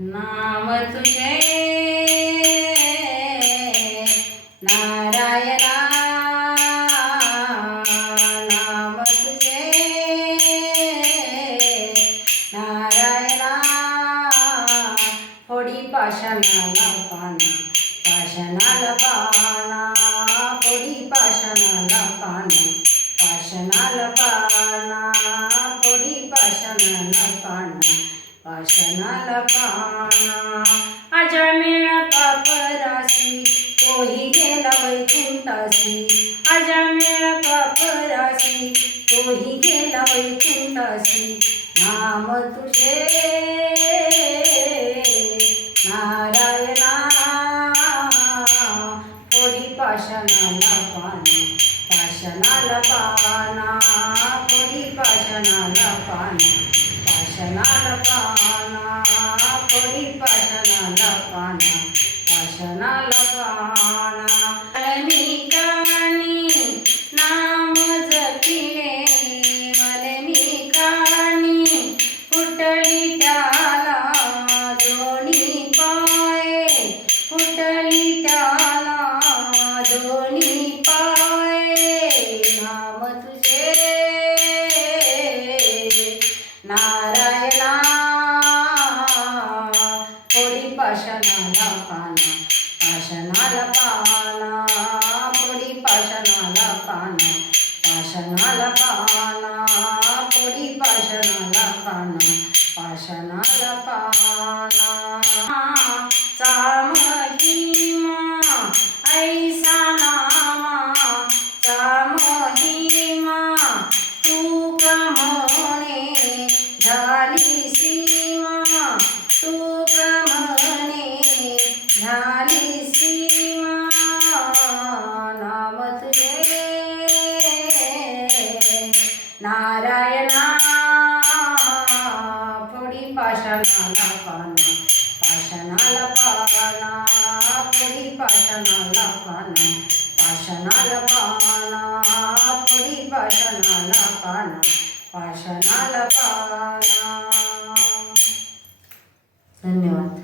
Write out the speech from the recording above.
तुझे नारायणा नाम तुझे नारायणा फोडी पाषाणाला पाना पाषाणाला पाना फोडी पाषाणाला पाना पाषाणाला पाना फोडी पाषाणाला पाना पाषाणाला पाना. अजामिळ पापरासी तोही गेला वैकुंठासी अजामिळ पापरासी तोही गेला वैकुंठासी नाम तुझे नारायणा. थोडी पाषाणाला पाना पाषाणाला पाना. थोडी पाषाणाला पाना पाषाणाला थोडी पाषाणाला पाना पाषाणाला पाना. पाषाणाला पाना पाषाणाला पाना थोडी पाषाणाला पाना पाषाणाला पाना थोडी पाषाणाला पाना पाषाणाला पाना. चा महिमा ऐसा नामा चा महिमा तू का म्हणे झाली झाली सीमा नाम तुझे नारायणा पुढी पाषाणाला पाना पाषाणाला पाना पुढी पाषाणाला पाना पाषाणाला पाना पुढी पाषाणाला पाना पाषाणाला पाना. धन्यवाद.